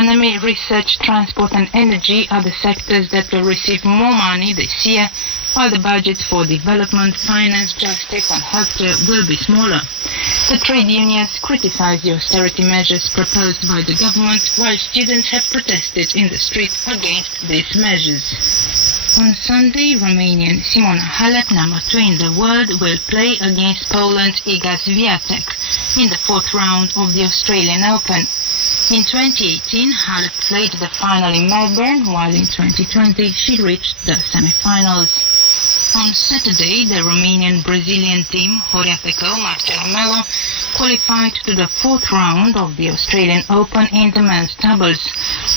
economy, research, transport and energy are the sectors that will receive more money this year, while the budgets for development, finance, justice and healthcare will be smaller. The trade unions criticize the austerity measures proposed by the government, while students have protested in the street against these measures. On Sunday, Romanian Simona Halep, number 2 in the world, will play against Poland's Iga Swiatek in the 4th round of the Australian Open. In 2018, Halep played the final in Melbourne, while in 2020 she reached the semi-finals. On Saturday, the Romanian-Brazilian team, Horeateco Marcelo Melo, qualified to the 4th round of the Australian Open in the men's doubles,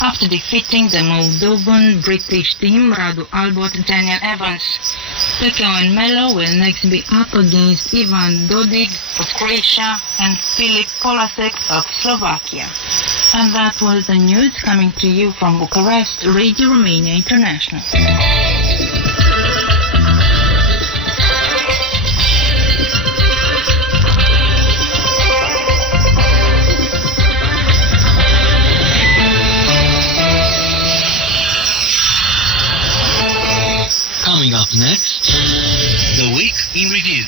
after defeating the Moldovan-British team Radu Albot Daniel Evans. Teco and Melo will next be up against Ivan Dodig of Croatia and Filip Polasek of Slovakia. And that was the news coming to you from Bucharest, Radio Romania International. Coming up next, The Week in Review.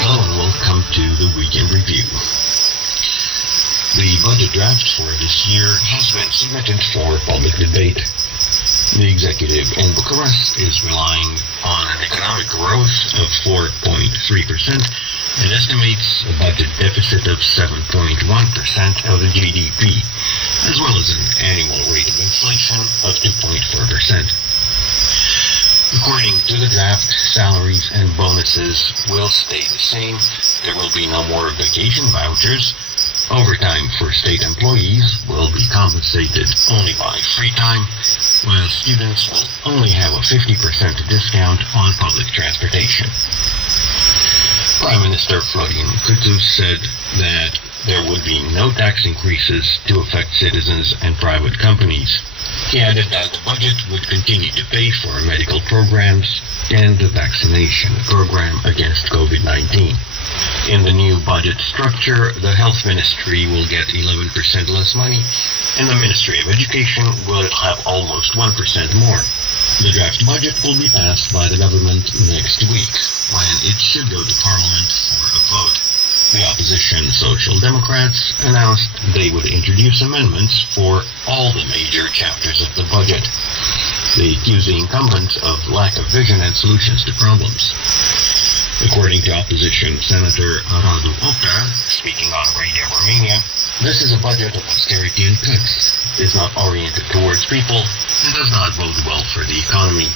Hello and welcome to The Week in Review. The budget draft for this year has been submitted for public debate. The executive in Bucharest is relying on an economic growth of 4.3% and estimates a budget deficit of 7.1% of the GDP, as well as an annual rate of inflation of 2.4%. According to the draft, salaries and bonuses will stay the same. There will be no more vacation vouchers. Overtime for state employees will be compensated only by free time, while students will only have a 50% discount on public transportation. Prime Minister Florian Câțu said that there would be no tax increases to affect citizens and private companies. He added that the budget would continue to pay for medical programs and the vaccination program against COVID-19. In the new budget structure, the Health Ministry will get 11% less money, and the Ministry of Education will have almost 1% more. The draft budget will be passed by the government next week, when it should go to Parliament for a vote. The opposition Social Democrats announced they would introduce amendments for all the major chapters of the budget. They accuse the incumbents of lack of vision and solutions to problems. According to opposition Senator Radu Opta, speaking on Radio Romania, this is a budget of austerity and cuts. It is not oriented towards people and does not bode well for the economy.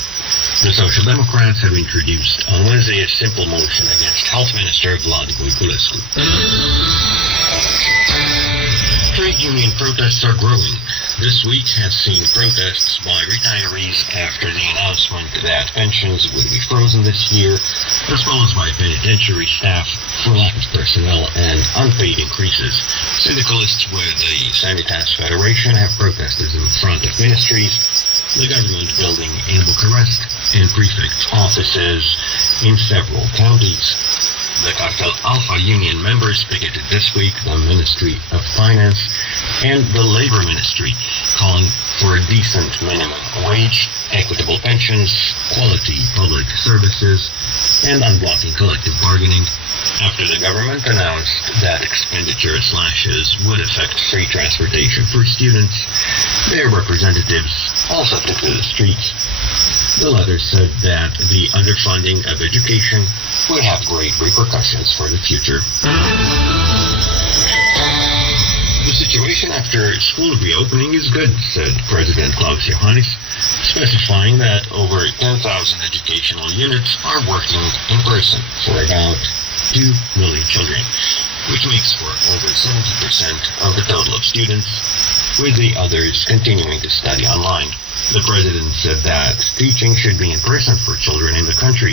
The Social Democrats have introduced on Wednesday a simple motion against Health Minister Vlad Voiculescu. Trade union protests are growing. This week has seen protests by retirees after the announcement that pensions would be frozen this year, as well as by penitentiary staff for lack of personnel and unpaid increases. Syndicalists with the Sanitas Federation have protested in front of ministries, the government building in Bucharest, and prefect offices in several counties. The Cartel Alpha union members picketed this week the Ministry of Finance and the Labor Ministry, calling for a decent minimum wage, equitable pensions, quality public services, and unblocking collective bargaining, after the government announced that expenditure slashes would affect free transportation for students. Their representatives also took to the streets. The letter said that the underfunding of education would have great repercussions for the future. The situation after school reopening is good, said President Klaus Iohannis, specifying that over 10,000 educational units are working in person for about 2 million children, which makes for over 70% of the total of students, with the others continuing to study online. The president said that teaching should be in person for children in the country,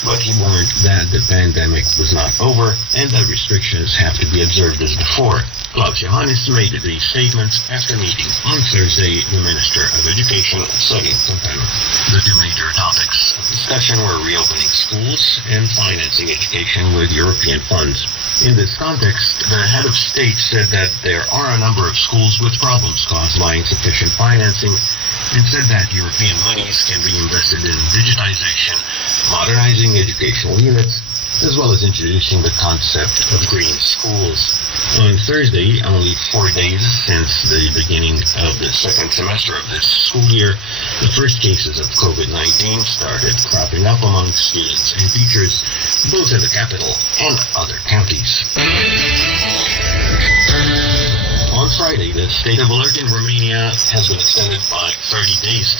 but he warned that the pandemic was not over and that restrictions have to be observed as before. Klaus Johannes made these statements after meeting on Thursday the Minister of Education, Sorin Fontana. The two major topics of discussion were reopening schools and financing education with European funds. In this context, the head of state said that there are a number of schools with problems caused by insufficient financing, and said that European monies can be invested in digitization, modernizing educational units, as well as introducing the concept of green schools. On Thursday, only 4 days since the beginning of the second semester of this school year, the first cases of COVID-19 started cropping up among students and teachers, both in the capital and other counties. On Friday, the state of alert in Romania has been extended by 30 days,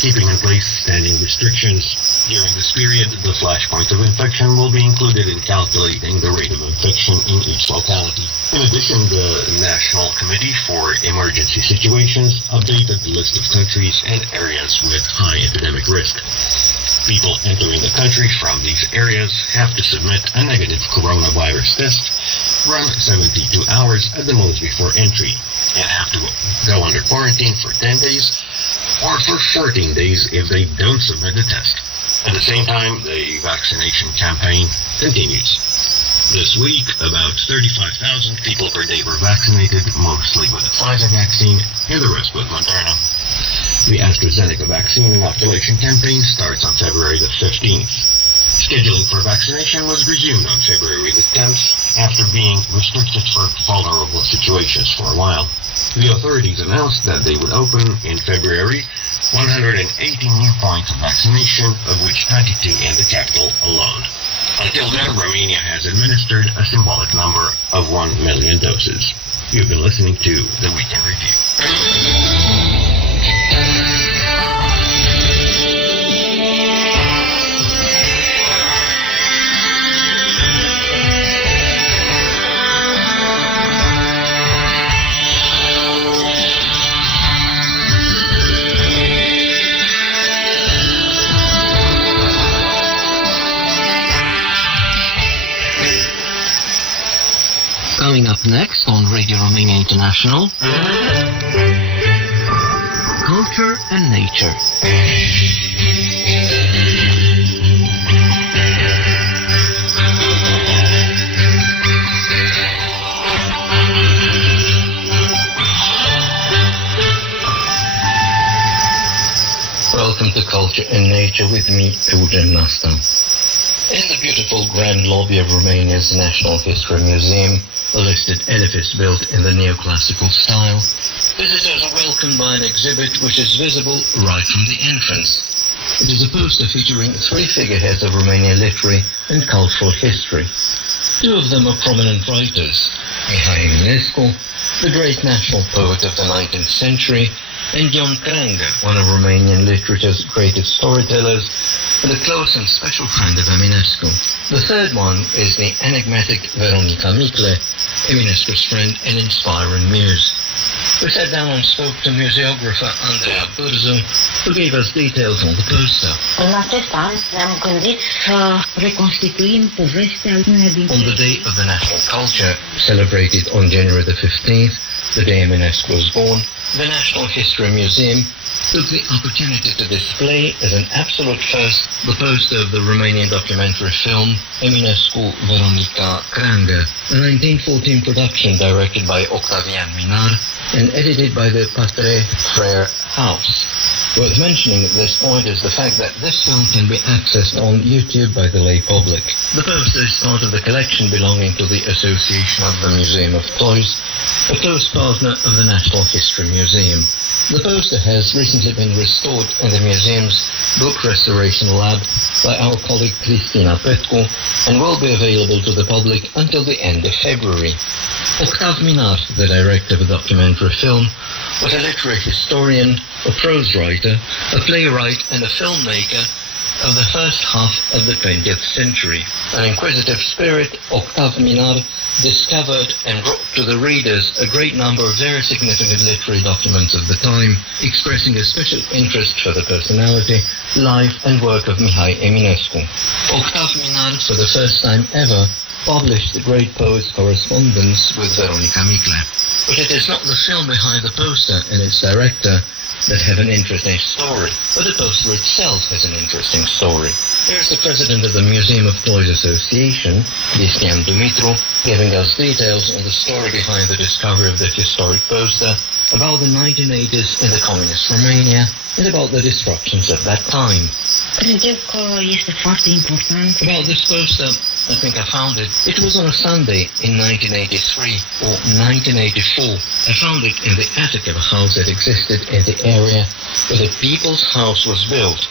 keeping in place standing restrictions. During this period, the flashpoint of infection will be included in calculating the rate of infection in each locality. In addition, the National Committee for Emergency Situations updated the list of countries and areas with high epidemic risk. People entering the country from these areas have to submit a negative coronavirus test, run 72 hours at the most before entry, and have to go under quarantine for 10 days or for 14 days if they don't submit the test. At the same time, the vaccination campaign continues. This week, about 35,000 people per day were vaccinated, mostly with the Pfizer vaccine and the rest with Moderna. The AstraZeneca vaccine inoculation campaign starts on February the 15th. Scheduling for vaccination was resumed on February the 10th after being restricted for vulnerable situations for a while. The authorities announced that they would open in February 180 new points of vaccination, of which 22 in the capital alone. Until then, Romania has administered a symbolic number of 1 million doses. You've been listening to The Weekend Review. Coming up next on Radio Romania International, Culture and Nature. Welcome to Culture and Nature with me, Eugen Nasta. In the beautiful grand lobby of Romania's National History Museum, a listed edifice built in the neoclassical style, visitors are welcomed by an exhibit which is visible right from the entrance. It is a poster featuring 3 figureheads of Romanian literary and cultural history. 2 of them are prominent writers, Mihai Eminescu, the great national poet of the 19th century, and Ion Creangă, one of Romanian literature's greatest storytellers, and a close and special friend of Eminescu. The third one is the enigmatic Veronica Micle, Eminescu's friend and inspiring muse. We sat down and spoke to museographer Andreea Bârzu, who gave us details on the poster. În acest an ne-am gândit să reconstituim povestea uneia din... On the Day of the National Culture, celebrated on January the 15th, the day Eminescu was born, the National History Museum took the opportunity to display as an absolute first the poster of the Romanian documentary film Eminescu Veronica Creangă, a 1914 production directed by Octavian Minar and edited by the Patre Frere House. Worth mentioning at this point is the fact that this film can be accessed on YouTube by the lay public. The poster is part of the collection belonging to the Association of the Museum of Toys, a close partner of the National History Museum. The poster has recently been restored in the museum's book restoration lab by our colleague Cristina Petcu and will be available to the public until the end of February. Octav Minar, the director of the documentary film, was a literary historian, a prose writer, a playwright and a filmmaker of the first half of the 20th century. An inquisitive spirit, Octav Minar discovered and brought to the readers a great number of very significant literary documents of the time, expressing a special interest for the personality, life and work of Mihai Eminescu. Octav Minar, for the first time ever, published the great poet's correspondence with Veronika Mikle. But it is not the film behind the poster and its director that have an interesting story, but the poster itself has an interesting story. Here's the president of the Museum of Toys Association, Cristian Dumitru, giving us details on the story behind the discovery of the historic poster, about the 1980s in the communist Romania, and about the disruptions at that time. Cred eu că este foarte important. About this poster, I think I found it. It was on a Sunday in 1983 or 1984. I found it in the attic of a house that existed in the area where the People's House was built.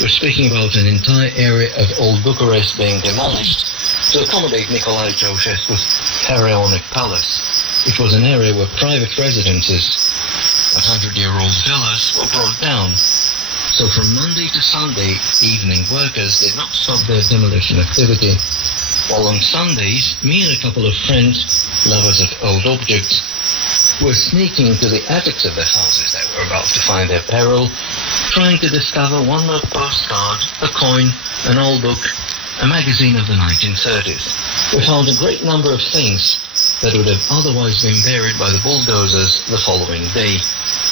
We're speaking about an entire area of old Bucharest being demolished to accommodate Nicolae Ceausescu's pharaonic palace. It was an area where private residences, 100-year-old villas, were brought down. So from Monday to Sunday, evening workers did not stop their demolition activity. While on Sundays, me and a couple of friends, lovers of old objects, were sneaking to the attics of the houses that were about to find their peril, trying to discover one more postcard, a coin, an old book, a magazine of the 1930s. We found a great number of things that would have otherwise been buried by the bulldozers the following day.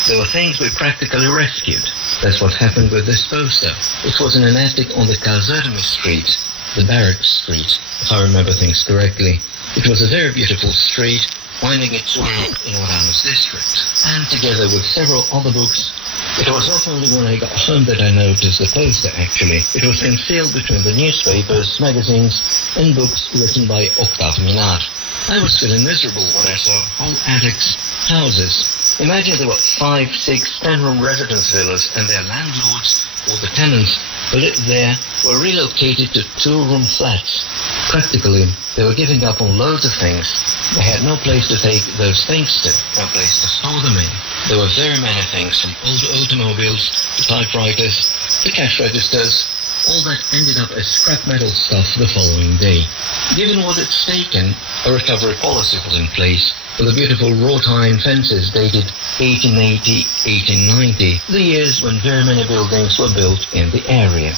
There were things we practically rescued. That's what happened with this poster. It was in an attic on the Kazarmi Street, the Barracks Street, if I remember things correctly. It was a very beautiful street, winding its way up in Oranos district. And together with several other books, it was not only when I got home that I noticed the poster, actually. It was concealed between the newspapers, magazines, and books written by Octav Minar. I was feeling miserable when I saw whole attics, houses. Imagine there were 5, 6, 10-room residence villas, and their landlords, or the tenants who lived there, were relocated to 2-room flats. Practically, they were giving up on loads of things. They had no place to take those things to, no place to store them in. There were very many things, from old automobiles to typewriters to cash registers. All that ended up as scrap metal stuff the following day. Given what it's taken, a recovery policy was in place, with the beautiful wrought iron fences dated 1880-1890, the years when very many buildings were built in the area.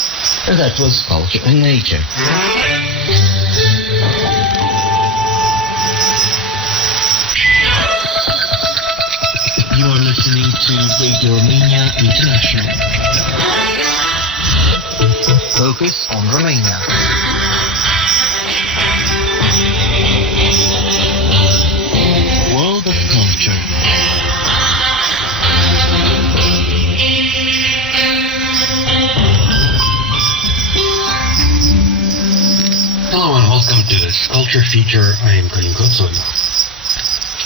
And that was culture and nature. You are listening to Radio Romania International. Focus on Romania. World of Culture. Hello and welcome to this culture feature. I am Colin Kotsoy.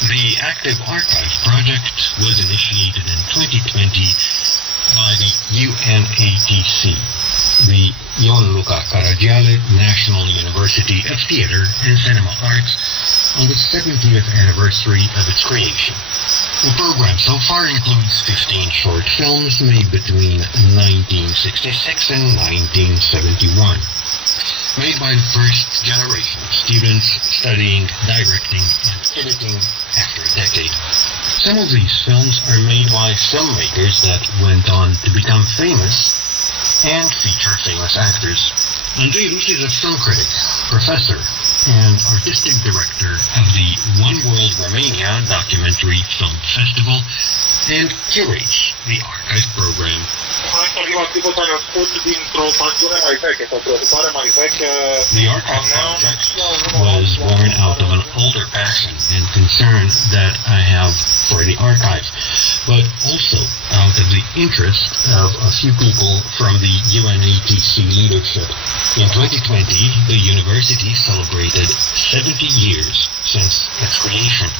The Active Archive project was initiated in 2020 by the UNATC, the Ion Luca Caragiale National University of Theatre and Cinema Arts, on the 70th anniversary of its creation. The program so far includes 15 short films made between 1966 and 1971, made by the first generation of students studying directing and editing after a decade. Some of these films are made by filmmakers that went on to become famous and feature famous actors. Andrei Rus is a film critic, professor, and artistic director of the One World Romania Documentary Film Festival and curates the archive program. The archive project was born out of an older passion and concern that I have for the archive, but also out of the interest of a few people from the UNATC leadership. In 2020, the university celebrated 70 years since its creation,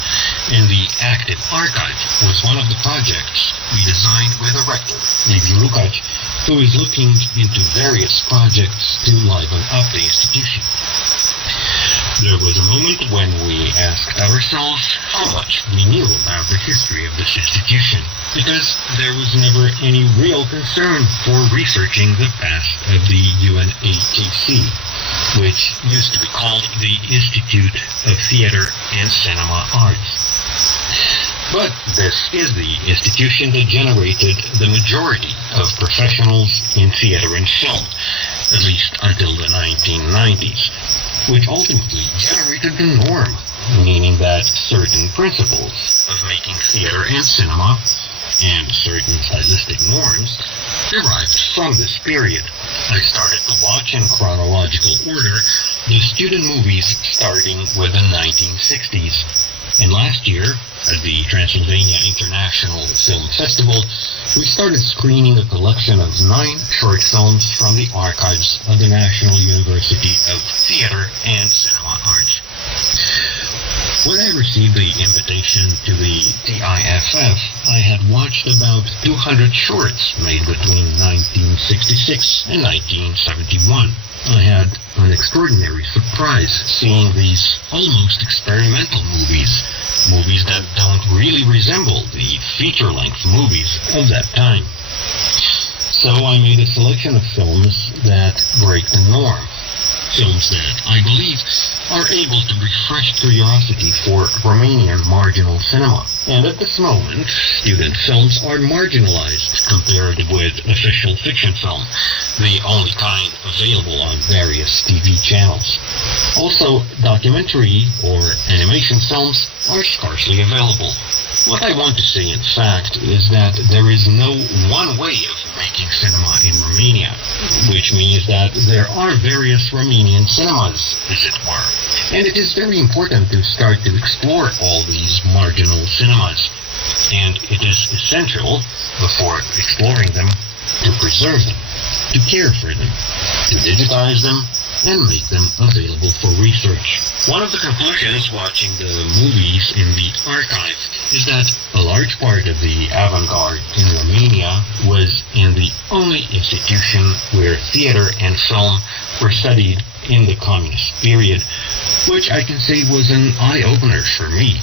and the Active Archive was one of the projects we designed with a rector, Liviu Lukac, who is looking into various projects to liven up the institution. There was a moment when we asked ourselves how much we knew about the history of this institution, because there was never any real concern for researching the past of the UNATC, which used to be called the Institute of Theatre and Cinema Arts. But this is the institution that generated the majority of professionals in theatre and film, at least until the 1990s. which ultimately generated the norm, meaning that certain principles of making theater and cinema and certain stylistic norms derived from this period. I started to watch in chronological order the student movies starting with the 1960s. And last year, at the Transylvania International Film Festival, we started screening a collection of 9 short films from the archives of the National University of Theatre and Cinema Arts. When I received the invitation to the TIFF, I had watched about 200 shorts made between 1966 and 1971. I had an extraordinary surprise seeing these almost experimental movies that don't really resemble the feature-length movies of that time. So I made a selection of films that break the norm. Films that I believe are able to refresh curiosity for Romanian marginal cinema. And at this moment, student films are marginalized compared with official fiction film, the only kind available on various TV channels. Also, documentary or animation films are scarcely available. What I want to say, in fact, is that there is no one way of making cinema in Romania, which means that there are various Romanian cinemas, as it were. And it is very important to start to explore all these marginal cinemas. And it is essential, before exploring them, to preserve them, to care for them, to digitize them, and make them available for research. One of the conclusions watching the movies in the archive is that a large part of the avant-garde in Romania was in the only institution where theater and film were studied in the communist period, which I can say was an eye-opener for me.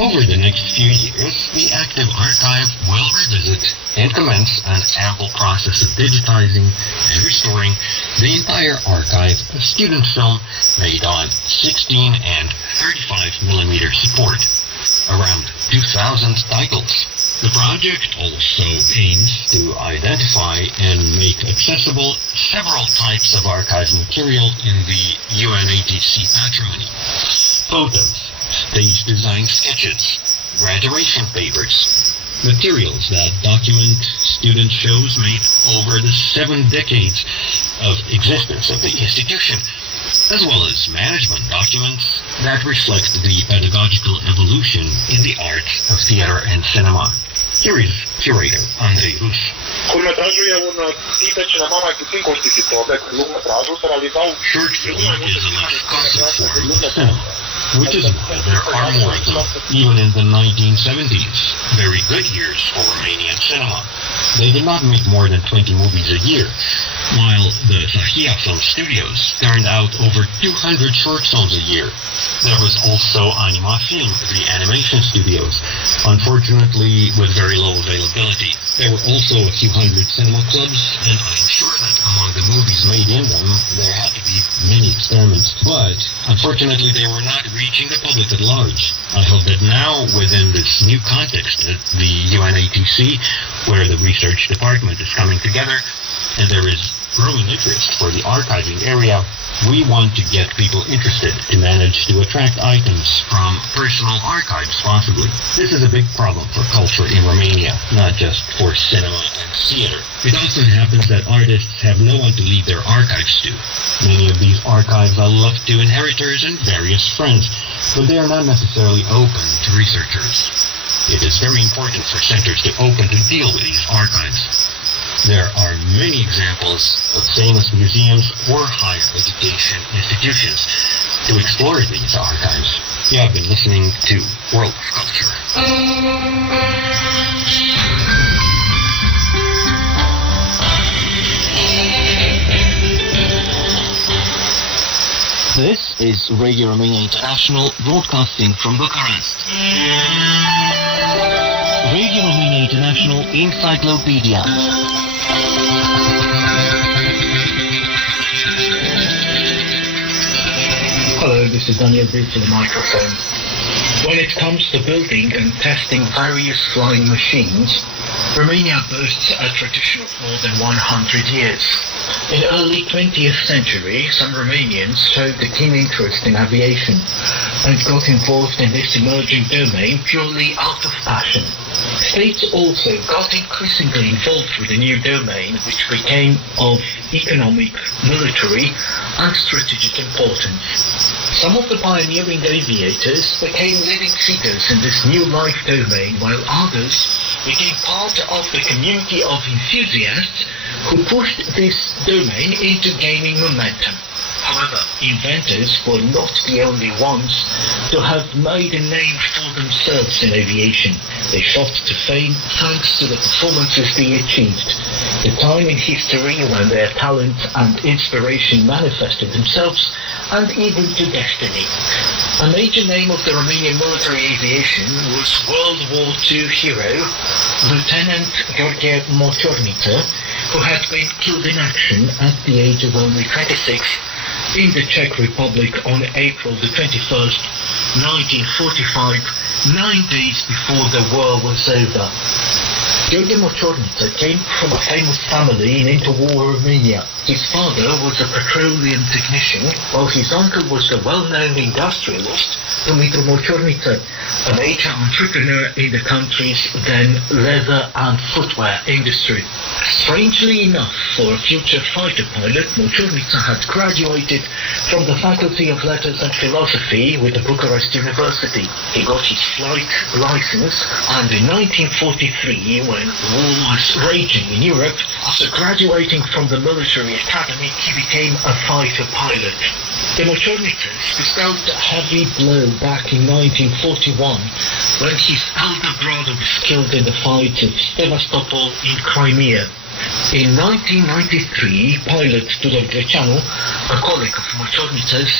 Over the next few years, the active archive will revisit and commence an ample process of digitizing and restoring the entire archive of student film made on 16 and 35mm support, around 2,000 titles. The project also aims to identify and make accessible several types of archive material in the UNATC patrimony: photos, stage design sketches, graduation papers, materials that document student shows made over the 7 decades of existence of the institution, as well as management documents that reflect the pedagogical evolution in the arts of theater and cinema. Here is curator Andrei Rus. Curtmetrajul e un tip de cinema mai puțin costisitor decât lungmetrajul, se realizau... Short film is a less costly form of cinema, which is why there are more of them, even in the 1970s, very good years for Romanian cinema. They did not make more than 20 movies a year, while the Sahia Film Studios turned out over 200 short films a year. There was also Anima Film, the animation studios, unfortunately with very low availability. There were also a few hundred cinema clubs, and I'm sure that among the movies made in them, there had to be many experiments, but unfortunately they were not reaching the public at large. I hope that now, within this new context at the UNATC, where the research department is coming together, and there is growing interest for the archiving area, we want to get people interested to manage to attract items from personal archives, possibly. This is a big problem for culture in Romania, not just for cinema and theater. It often happens that artists have no one to leave their archives to. Many of these archives are left to inheritors and various friends, but they are not necessarily open to researchers. It is very important for centers to open to deal with these archives. There are many examples of famous museums or higher education institutions to explore these archives. You have been listening to World of Culture. This is Radio Romania International, broadcasting from Bucharest. Radio Romania International Encyclopedia. Hello, this is Daniel Britt for the microphone. When it comes to building and testing various flying machines, Romania boasts a tradition of more than 100 years. In early 20th century, some Romanians showed a keen interest in aviation and got involved in this emerging domain purely out of passion. States also got increasingly involved with the new domain, which became of economic, military and strategic importance. Some of the pioneering aviators became living figures in this new life domain, while others became part of the community of enthusiasts who pushed this domain into gaining momentum. However, inventors were not the only ones to have made a name for themselves in aviation. They shot to fame thanks to the performances they achieved, the time in history when their talent and inspiration manifested themselves, and even to destiny. A major name of the Romanian military aviation was World War II hero Lieutenant Gheorghe Motorniță, who had been killed in action at the age of only 26 in the Czech Republic on April the 21st, 1945, 9 days before the war was over. Gheorghe Motorniță came from a famous family in interwar Romania. His father was a petroleum technician, while his uncle was the well-known industrialist, Dumitru Motorniță, a major entrepreneur in the country's then leather and footwear industry. Strangely enough, for a future fighter pilot, Motorniță had graduated from the Faculty of Letters and Philosophy with the Bucharest University. He got his flight license, and in 1943, when war was raging in Europe, after graduating from the military academy, he became a fighter pilot. The Motornițăs bestowed a heavy blow back in 1941 when his elder brother was killed in the fight of Sevastopol in Crimea. In 1993, pilot Tudor Greceanu, a colleague of Motornițăs,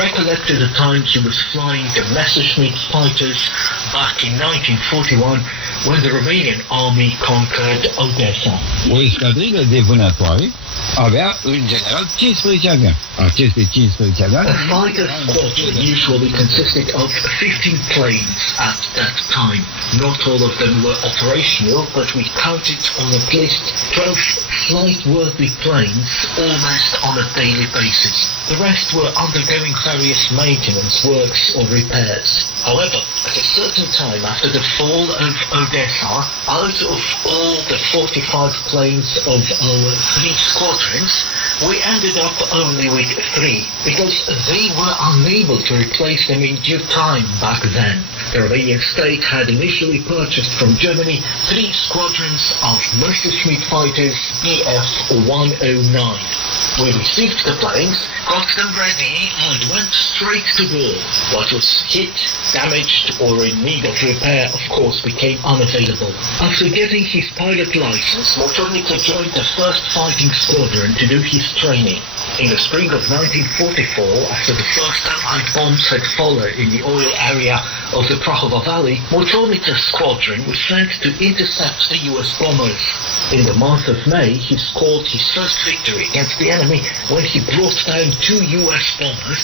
recollected the time he was flying the Messerschmitt fighters back in 1941 when the Romanian army conquered Odessa. O escadrilă de vânătoare avea în general 15 avioni. Aceste 15 avioni... A fighter squadron usually consisted of 15 planes at that time. Not all of them were operational, but we counted on at least 12 flight-worthy planes almost on a daily basis. The rest were undergoing various maintenance works or repairs. However, at a certain time after the fall of Odessa, out of all the 45 planes of our 3 squadrons, we ended up only with 3, because they were unable to replace them in due time back then. The Romanian state had initially purchased from Germany 3 squadrons of Messerschmitt fighters Bf-109. We received the planes, got them ready, and went straight to war. What was hit, damaged, or in need of repair, of course, became unavailable. After getting his pilot license, Motorniță joined the 1st Fighting Squadron to do his training. In the spring of 1944, after the first Allied bombs had fallen in the oil area of the Prahova Valley, Motorniță's squadron was sent to intercept the US bombers. In the month of May, he scored his first victory against the enemy when he brought down 2 US bombers,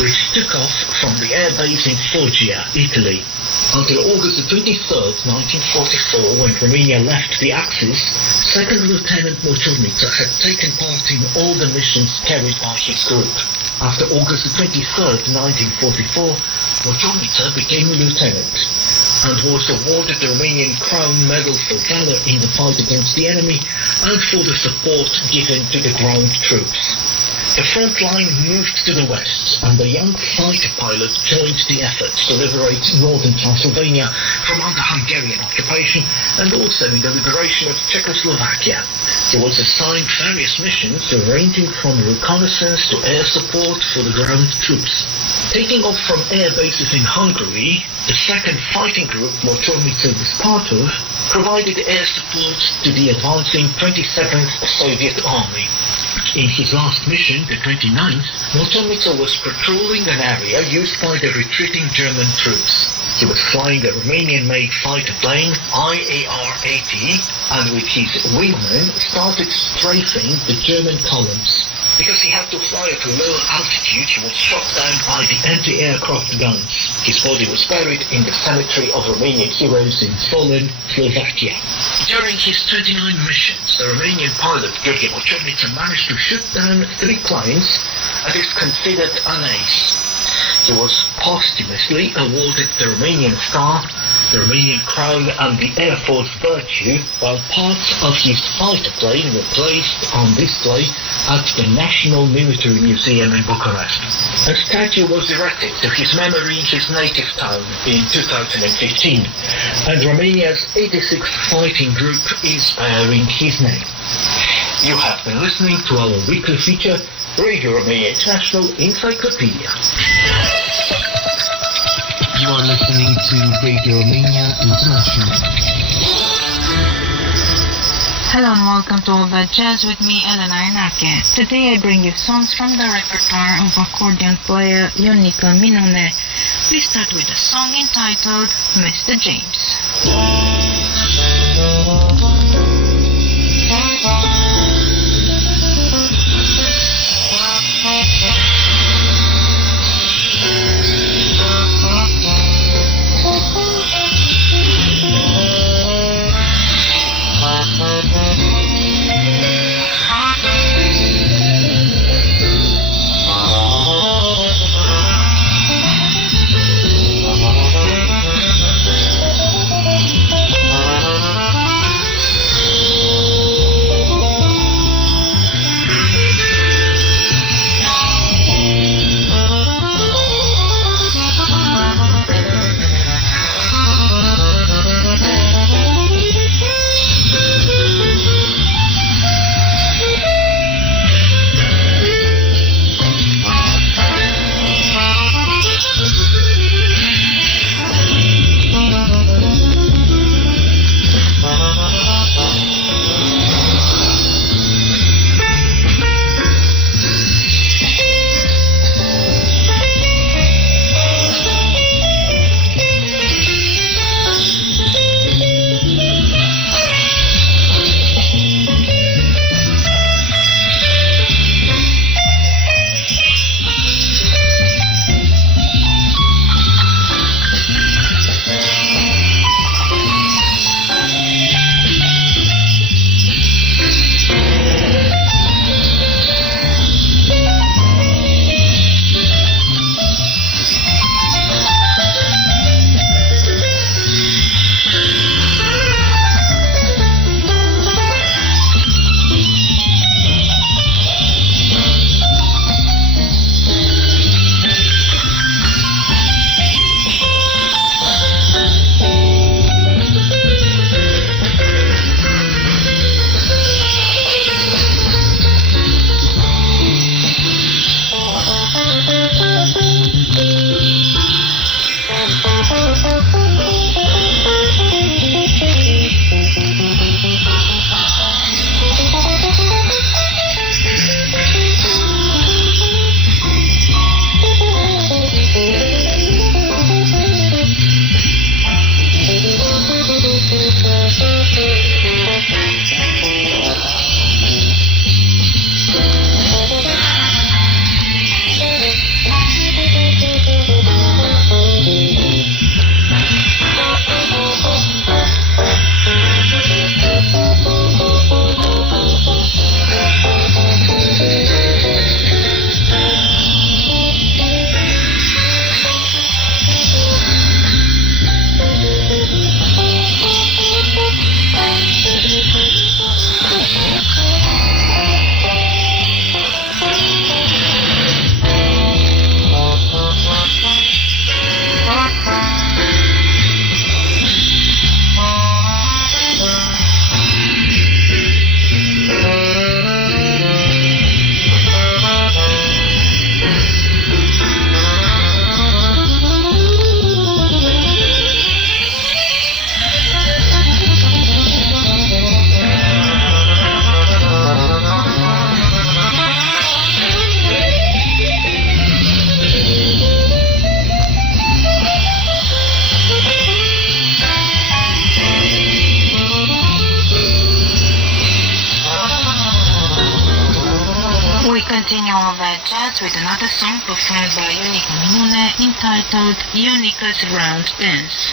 which took off from the airbase in Foggia, Italy. Until August 23rd, 1944, when Romania left the Axis, 2nd Lieutenant Motorniță had taken part in all the missions carried by his group. After August 23rd, 1944, Motorniță became lieutenant and was awarded the Romanian Crown Medal for Valor in the fight against the enemy and for the support given to the ground troops. The front line moved to the west, and the young fighter pilot joined the efforts to liberate northern Transylvania from under Hungarian occupation and also in the liberation of Czechoslovakia. He was assigned various missions ranging from reconnaissance to air support for the ground troops. Taking off from air bases in Hungary, the 2nd Fighting Group Motorniță was part of provided air support to the advancing 27th Soviet Army. In his last mission, the 29th, Motorniță was patrolling an area used by the retreating German troops. He was flying a Romanian-made fighter plane, IAR-80, and with his wingman started strafing the German columns. Because he had to fly at a low altitude, he was shot down by the anti-aircraft guns. His body was buried in the cemetery of Romanian heroes in Zvolen, Slovakia. During his 29 missions, the Romanian pilot George Mocerniță managed to shoot down 3 planes and is considered an ace. He was posthumously awarded the Romanian Star, the Romanian Crown and the Air Force Virtue, while parts of his fighter plane were placed on display at the National Military Museum in Bucharest. A statue was erected to his memory in his native town in 2015, and Romania's 86th Fighting Group is bearing his name. You have been listening to our weekly feature, Radio Romania International Encyclopedia. You are listening to Radio Romania International. Hello and welcome to All That Jazz with me, Elena Inake. Today I bring you songs from the repertoire of accordion player Ionica Minune. We start with a song entitled Mr. James. continue our jazz with another song performed by Ionica Minune entitled Ionica's Round Dance.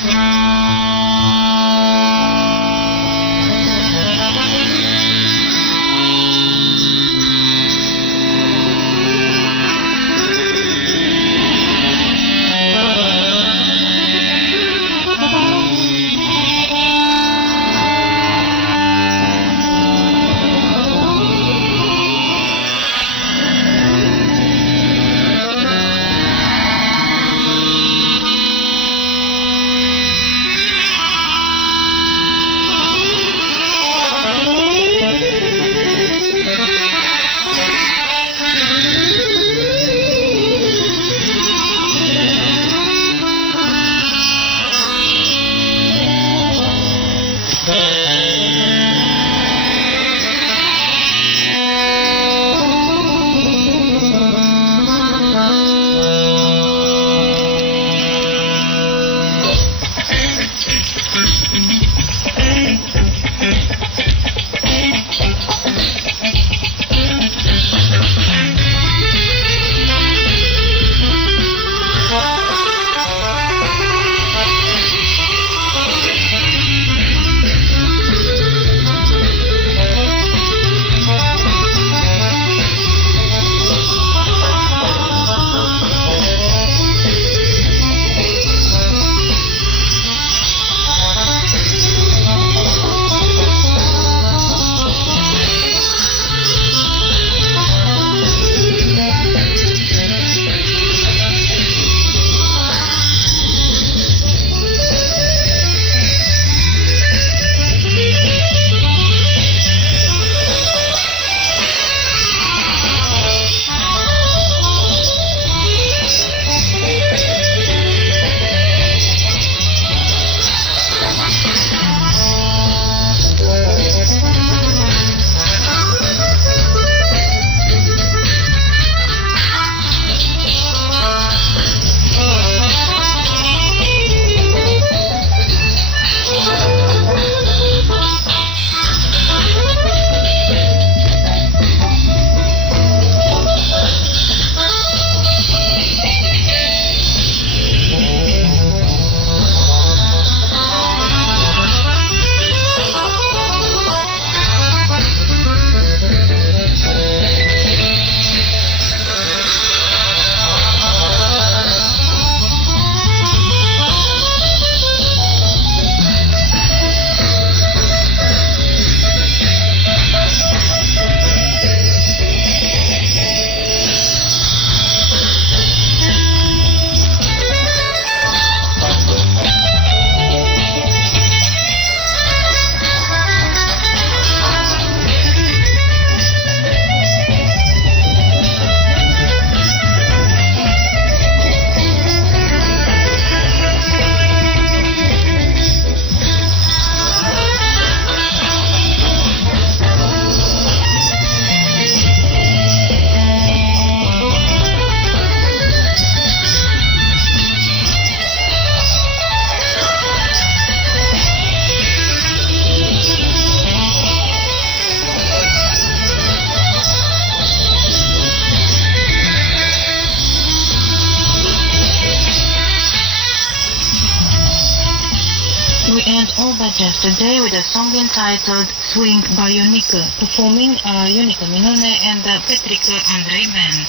Just today with a song entitled Swing by Ionica, performing Ionica Minune and the Petrica Andrei Band.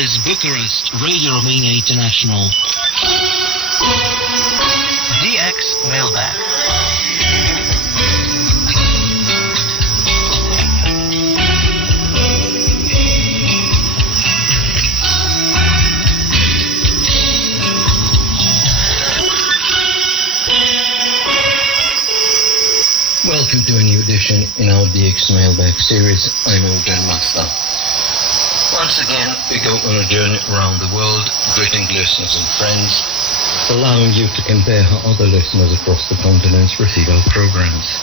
is Bucharest Radio Romania International. DX Mailbag. Welcome to a new edition in our DX Mailbag series. I'm Eugen Master. Once again, we go on a journey around the world, greeting listeners and friends, allowing you to compare how other listeners across the continents receive our programs.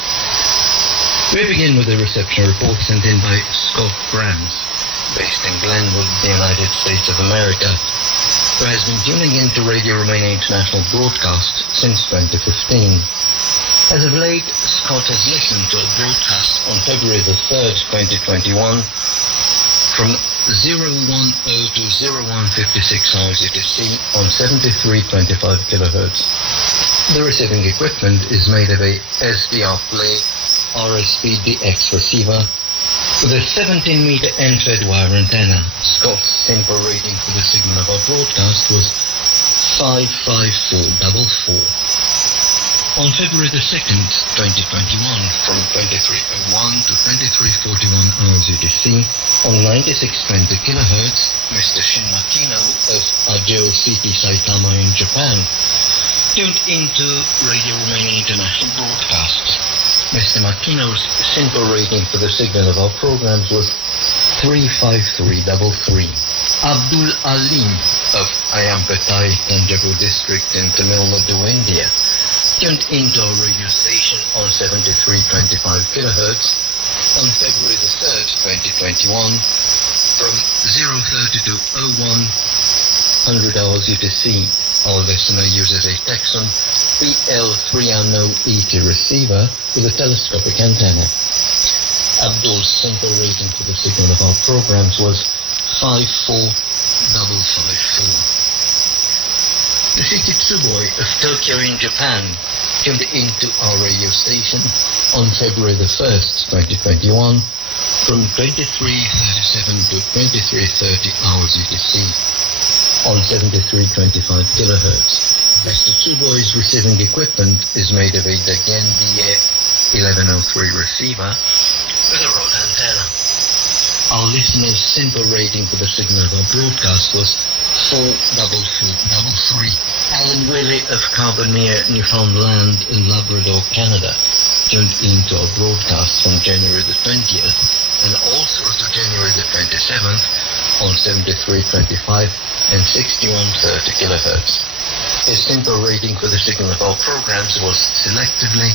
We begin with a reception report sent in by Scott Grams, based in Glenwood, the United States of America, who has been tuning in to Radio Romania International broadcast since 2015. As of late, Scott has listened to a broadcast on February the 3rd, 2021, from 01:02 to 01:56 hours UTC on 7325 kHz. The receiving equipment is made of a SDR Play AIRSPY DX receiver with a 17-meter end-fed wire antenna. Scott's simple rating for the signal of our broadcast was 55444. On February the 2nd, 2021, from 23:01 to 23:41 hours UTC, on 9620 kHz, Mr. Shin Makino of Ageo City, SAITAMA in Japan, tuned into Radio Romania International broadcasts. Mr. Makino's simple rating for the signal of our programs was 35333. Abdul Alim of Ayampetai, Tanjore district in Tamil Nadu, India, tuned into our radio station on 7325 kHz on February the 3rd, 2021, from 0:30 to 01:00 hours UTC. Our listener uses a Texan BL390ET receiver with a telescopic antenna. Abdul's simple rating for the signal of our programs was 54554. The city Tsuboi of Tokyo in Japan tuned into our radio station on February the 1st, 2021, from 23:37 to 23:30 hours UTC on 7325 kHz. Mr. Tsuboi's receiving equipment is made of a Dagen DA1103 receiver with a rod antenna. Our listener's simple rating for the signal of our broadcast was 44433. Alan Willie of Carbonear, Newfoundland in Labrador, Canada, tuned into our broadcast from January the 20th and also to January the 27th on 7325 and 6130 kHz. His simple rating for the signal of our programs was selectively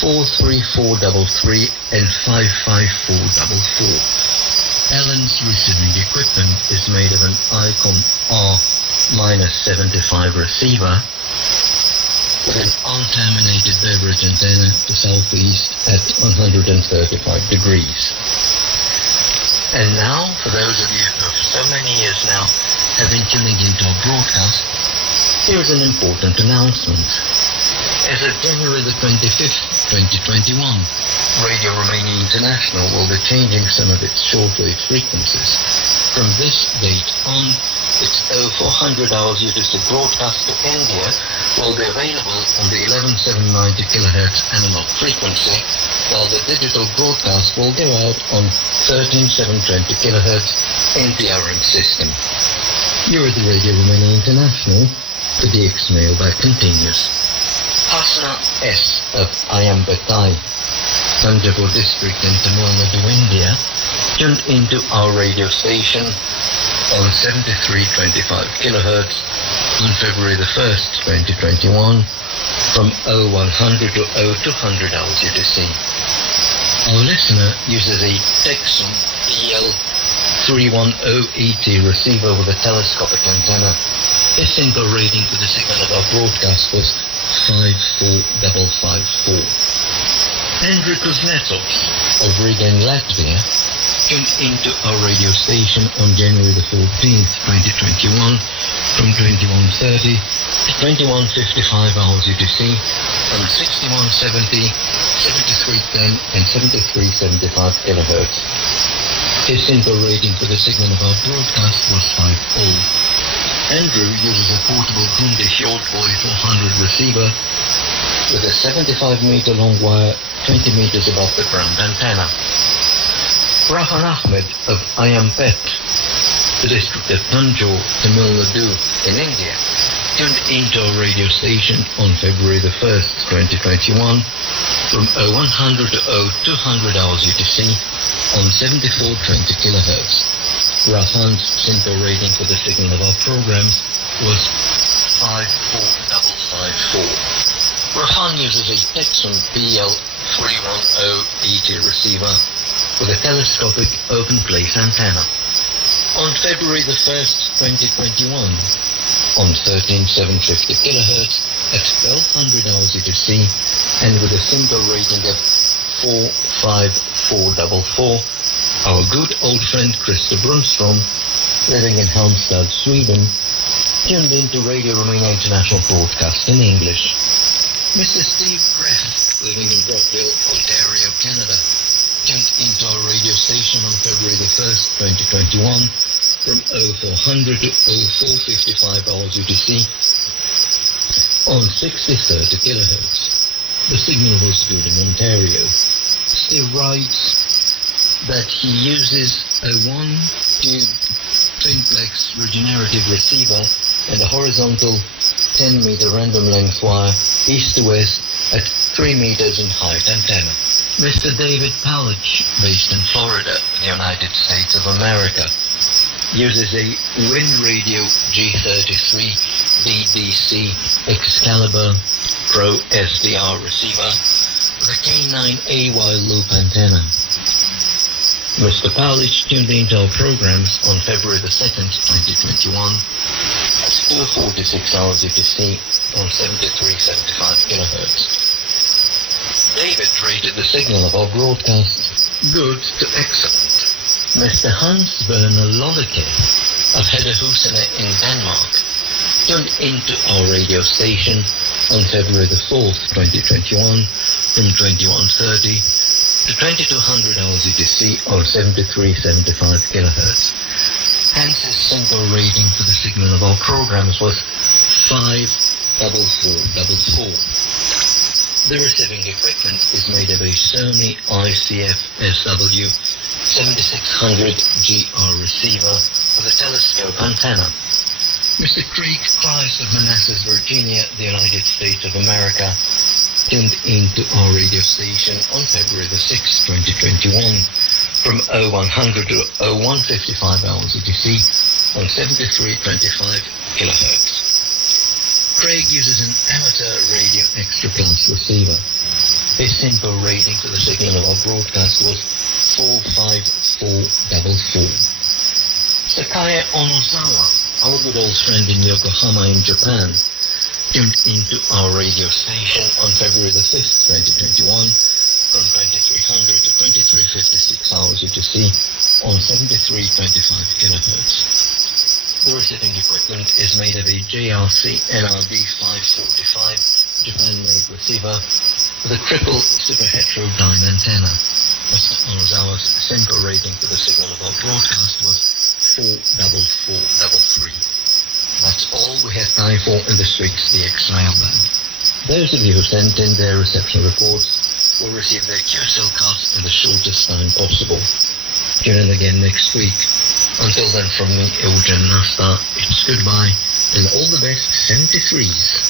43433 and 55444. Alan's receiving equipment is made of an ICOM R-75 receiver with an unterminated beverage antenna to southeast at 135 degrees. And now, for those of you who for so many years now have been tuning into our broadcast, here is an important announcement. As of January the 25th, 2021, Radio Romania International will be changing some of its shortwave frequencies. From this date on, its 0400 hours UTC broadcast to India will be available on the 11790 kHz analog frequency, while the digital broadcast will go out on 13720 kHz in the RM system. You're at the Radio Romania International. The DX Mailbag continues. Hasna S. of Ayampetai, Tanjore district in Tamil Nadu, India, tuned into our radio station on 7325 kHz on February the 1st, 2021, from 0100 to 0200 hours UTC. Our listener uses a Texan BL310ET receiver with a telescopic antenna. His simple rating for the signal of our broadcast was 54554. Andrew Kuznetsovs of Riga in Latvia tuned into our radio station on January the 14th, 2021, from 21:30 to 21:55 hours UTC on 6170, 7310 and 7375 kHz. His simple rating for the signal of our broadcast was 5-all. Andrew uses a portable Grundy shortwave 400 receiver with a 75-meter long wire 20 meters above the ground antenna. Rahan Ahmed of Ayampet, the district of Tanjore, Tamil Nadu in India, tuned into our radio station on February the 1st, 2021 from 0100 to 0200 hours UTC on 7420 kHz. Rahan's simple rating for the signal of our programs was 54554. Rahan uses a Texan BL310ET receiver with a telescopic open place antenna. On February the 1st, 2021, on 13750 kHz at 1200 hours UTC and with a simple rating of 45444, our good old friend Christer Brunstrom, living in Halmstad, Sweden, tuned into Radio Romania International Broadcast in English. Mr. Steve Press, living in Brockville, Ontario, Canada, tuned into our radio station on February the 1st, 2021 from 0400 to 0455 hours UTC on 6030 kHz. The signal was good in Ontario. Steve writes that he uses a one-tube twin-plex regenerative receiver and a horizontal 10-meter random length wire east to west at 3 meters in height antenna. Mr. David Palich, based in Florida, United States of America, uses a Wind Radio G33 BBC Excalibur Pro SDR receiver with a K9A wide loop antenna. Mr. Palich tuned into our programs on February the 2nd, 2021 at 2:46 hours UTC on 7375 kHz. David rated the signal of our broadcast good to excellent. Mr. Hans Werner Lolleke of Hedehusene in Denmark tuned into our radio station on February the 4th, 2021 from 2130 to 2200 hours UTC on 7375 kHz. Hans's simple rating for the signal of our programs was 54444. The receiving equipment is made of a Sony ICF SW 7600 GR receiver with a telescope antenna. Mr. Craig Price of Manassas, Virginia, the United States of America, tuned into our radio station on February the 6th, 2021 from 0100 to 0155 hours UTC on 7325 kHz. Craig uses an amateur radio extra class receiver. His simple rating for the signal of our broadcast was 45444. Sakae Onozawa, our good old friend in Yokohama in Japan, tuned into our radio station on February the 5th, 2021 from 2300 to 2356 hours UTC on 7325 kHz. The receiving equipment is made of a JRC NRD 545 Japan-made receiver with a triple super heterodyne antenna. Mr. Onozawa's simple rating for the signal of our broadcast was 44433. That's all we have time for in this week's DX Mailbag. Those of you who sent in their reception reports will receive their QSL cards in the shortest time possible. Tune in again next week. Until then, from me, Eugen Nasta, it's goodbye and all the best 73s.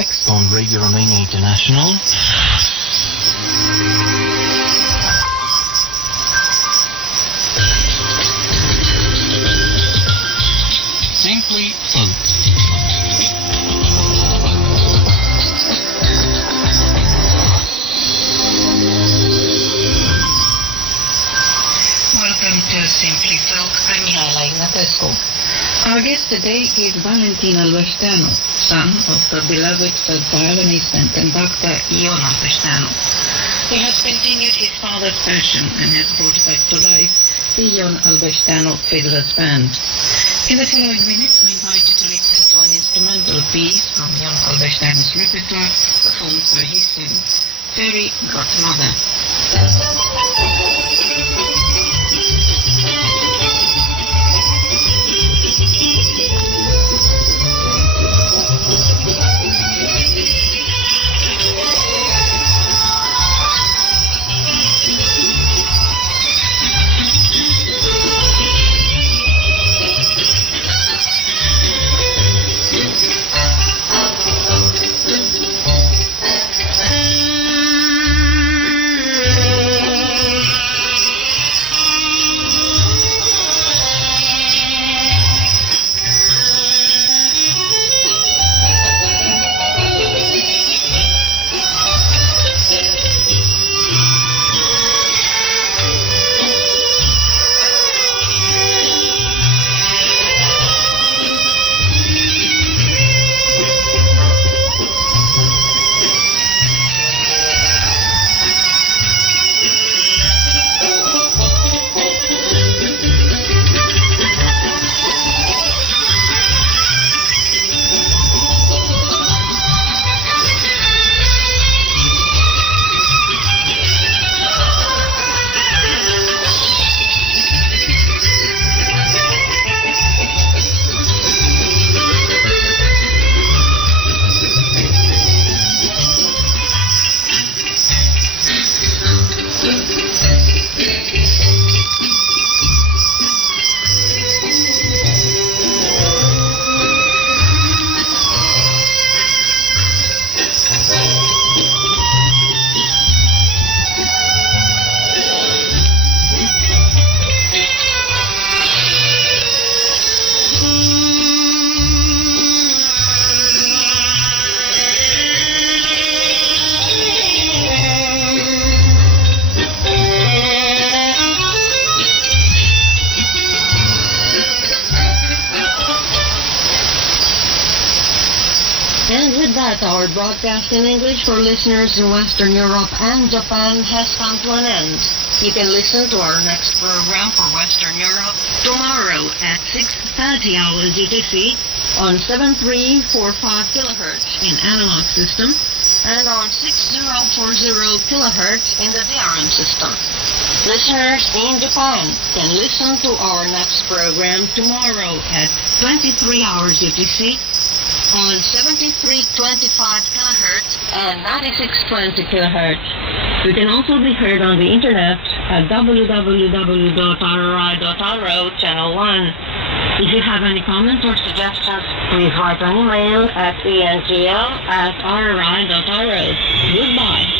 Next on Radio Romania International, Simply Int. Welcome to Simply Talk. I'm Mihaela Ignatescu. Our guest today is Valentin Albeșteanu, son of the beloved violinist and conductor Ion Albeșteanu. He has continued his father's passion and has brought back to life the Ion Albeșteanu Fiddlers Band. In the following minutes, we invite you to listen to an instrumental piece from Ion Albeșteanu's repertoire performed by his son, Fairy Godmother. And with that, our broadcast in English for listeners in Western Europe and Japan has come to an end. You can listen to our next program for Western Europe tomorrow at 6:30 hours UTC on 7345 kilohertz in analog system and on 6040 kilohertz in the DRM system. Listeners in Japan can listen to our next program tomorrow at 23 hours UTC on 7325 kilohertz and 9620 kilohertz. We can also be heard on the internet at www.rri.ro channel 1. If you have any comments or suggestions, please write an email at engl@rri.ro. Goodbye.